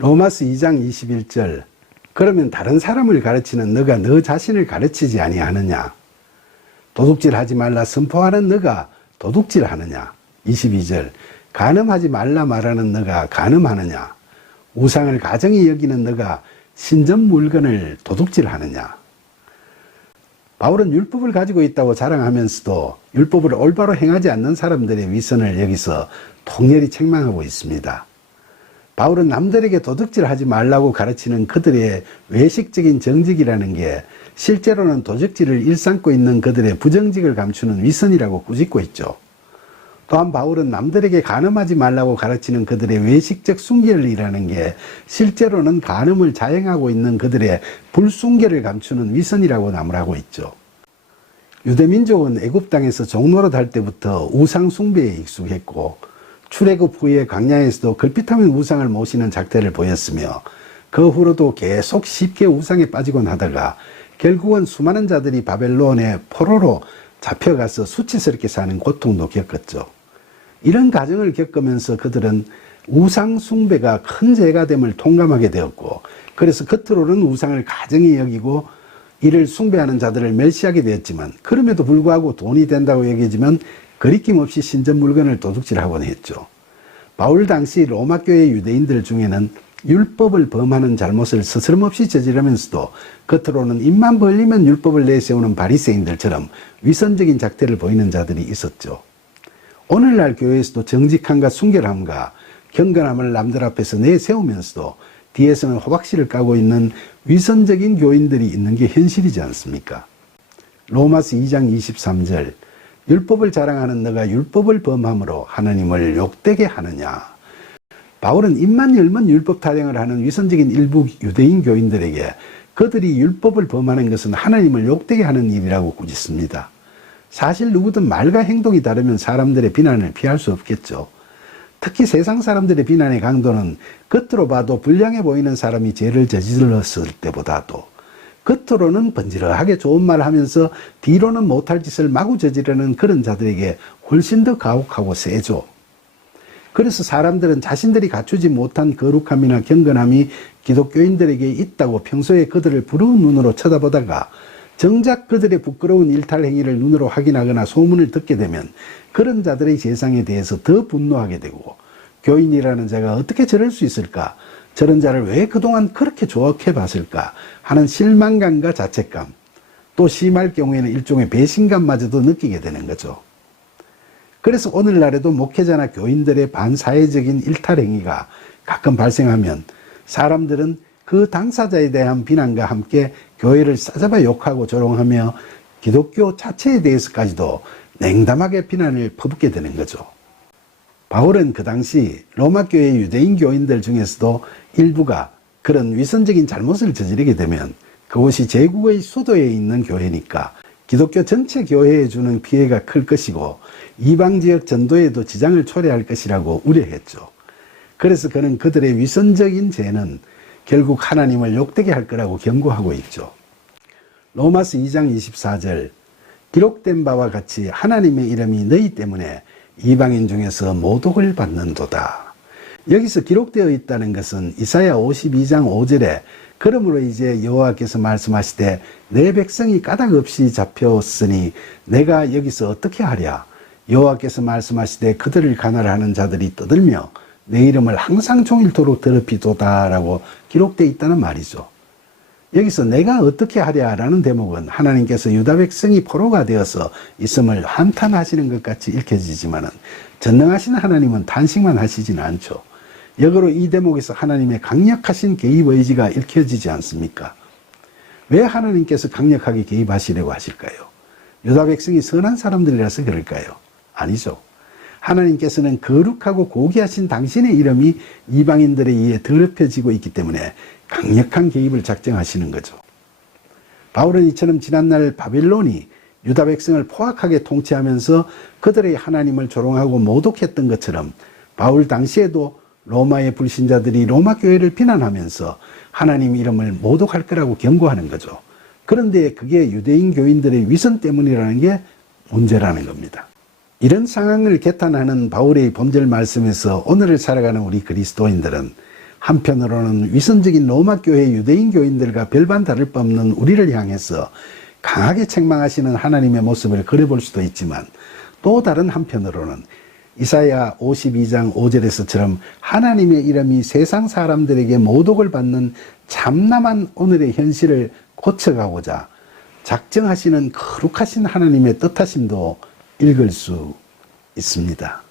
로마서 2장 21절 그러면 다른 사람을 가르치는 너가 너 자신을 가르치지 아니하느냐? 도둑질하지 말라 선포하는 너가 도둑질하느냐? 22절 간음하지 말라 말하는 너가 간음하느냐? 우상을 가정히 여기는 너가 신전 물건을 도둑질하느냐? 바울은 율법을 가지고 있다고 자랑하면서도 율법을 올바로 행하지 않는 사람들의 위선을 여기서 통렬히 책망하고 있습니다. 바울은 남들에게 도둑질하지 말라고 가르치는 그들의 외식적인 정직이라는 게 실제로는 도적질을 일삼고 있는 그들의 부정직을 감추는 위선이라고 꾸짖고 있죠. 또한 바울은 남들에게 간음하지 말라고 가르치는 그들의 외식적 순결이라는 게 실제로는 간음을 자행하고 있는 그들의 불순결을 감추는 위선이라고 나무라고 있죠. 유대민족은 애굽 땅에서 종노릇 할 때부터 우상 숭배에 익숙했고 출애굽 후에 광야에서도 걸핏하면 우상을 모시는 작태를 보였으며 그 후로도 계속 쉽게 우상에 빠지곤 하다가 결국은 수많은 자들이 바벨론의 포로로 잡혀가서 수치스럽게 사는 고통도 겪었죠. 이런 과정을 겪으면서 그들은 우상 숭배가 큰 죄가 됨을 통감하게 되었고 그래서 겉으로는 우상을 가정히 여기고 이를 숭배하는 자들을 멸시하게 되었지만 그럼에도 불구하고 돈이 된다고 여겨지면 거리낌 없이 신전 물건을 도둑질하곤 했죠. 바울 당시 로마 교회 유대인들 중에는 율법을 범하는 잘못을 스스럼없이 저지르면서도 겉으로는 입만 벌리면 율법을 내세우는 바리새인들처럼 위선적인 작태를 보이는 자들이 있었죠. 오늘날 교회에서도 정직함과 순결함과 경건함을 남들 앞에서 내세우면서도 뒤에서는 호박씨를 까고 있는 위선적인 교인들이 있는 게 현실이지 않습니까? 로마서 2장 23절 율법을 자랑하는 너가 율법을 범함으로 하나님을 욕되게 하느냐? 바울은 입만 열면 율법 타령을 하는 위선적인 일부 유대인 교인들에게 그들이 율법을 범하는 것은 하나님을 욕되게 하는 일이라고 꾸짖습니다. 사실 누구든 말과 행동이 다르면 사람들의 비난을 피할 수 없겠죠. 특히 세상 사람들의 비난의 강도는 겉으로 봐도 불량해 보이는 사람이 죄를 저질렀을 때보다도 겉으로는 번지르하게 좋은 말을 하면서 뒤로는 못할 짓을 마구 저지르는 그런 자들에게 훨씬 더 가혹하고 세죠. 그래서 사람들은 자신들이 갖추지 못한 거룩함이나 경건함이 기독교인들에게 있다고 평소에 그들을 부러운 눈으로 쳐다보다가 정작 그들의 부끄러운 일탈 행위를 눈으로 확인하거나 소문을 듣게 되면 그런 자들의 재상에 대해서 더 분노하게 되고 교인이라는 자가 어떻게 저럴 수 있을까? 저런 자를 왜 그동안 그렇게 좋게 봤을까 하는 실망감과 자책감, 또 심할 경우에는 일종의 배신감마저도 느끼게 되는 거죠. 그래서 오늘날에도 목회자나 교인들의 반사회적인 일탈행위가 가끔 발생하면 사람들은 그 당사자에 대한 비난과 함께 교회를 싸잡아 욕하고 조롱하며 기독교 자체에 대해서까지도 냉담하게 비난을 퍼붓게 되는 거죠. 바울은 그 당시 로마 교회 유대인 교인들 중에서도 일부가 그런 위선적인 잘못을 저지르게 되면 그곳이 제국의 수도에 있는 교회니까 기독교 전체 교회에 주는 피해가 클 것이고 이방 지역 전도에도 지장을 초래할 것이라고 우려했죠. 그래서 그는 그들의 위선적인 죄는 결국 하나님을 욕되게 할 거라고 경고하고 있죠. 로마서 2장 24절 기록된 바와 같이 하나님의 이름이 너희 때문에 이방인 중에서 모독을 받는도다. 여기서 기록되어 있다는 것은 이사야 52장 5절에 그러므로 이제 여호와께서 말씀하시되 내 백성이 까닭 없이 잡혔으니 내가 여기서 어떻게 하랴. 여호와께서 말씀하시되 그들을 가난하는 자들이 떠들며 내 이름을 항상 종일토록 더럽히도다 라고 기록되어 있다는 말이죠. 여기서 내가 어떻게 하랴라는 대목은 하나님께서 유다 백성이 포로가 되어서 있음을 한탄하시는 것 같이 읽혀지지만 전능하신 하나님은 탄식만 하시지는 않죠. 역으로 이 대목에서 하나님의 강력하신 개입 의지가 읽혀지지 않습니까? 왜 하나님께서 강력하게 개입하시려고 하실까요? 유다 백성이 선한 사람들이라서 그럴까요? 아니죠. 하나님께서는 거룩하고 고귀하신 당신의 이름이 이방인들에 의해 더럽혀지고 있기 때문에 강력한 개입을 작정하시는 거죠. 바울은 이처럼 지난날 바벨론이 유다 백성을 포악하게 통치하면서 그들의 하나님을 조롱하고 모독했던 것처럼 바울 당시에도 로마의 불신자들이 로마 교회를 비난하면서 하나님 이름을 모독할 거라고 경고하는 거죠. 그런데 그게 유대인 교인들의 위선 때문이라는 게 문제라는 겁니다. 이런 상황을 개탄하는 바울의 본절 말씀에서 오늘을 살아가는 우리 그리스도인들은 한편으로는 위선적인 로마 교회 유대인 교인들과 별반 다를 바 없는 우리를 향해서 강하게 책망하시는 하나님의 모습을 그려볼 수도 있지만, 또 다른 한편으로는 이사야 52장 5절에서처럼 하나님의 이름이 세상 사람들에게 모독을 받는 참남한 오늘의 현실을 고쳐가고자 작정하시는 거룩하신 하나님의 뜻하심도 읽을 수 있습니다.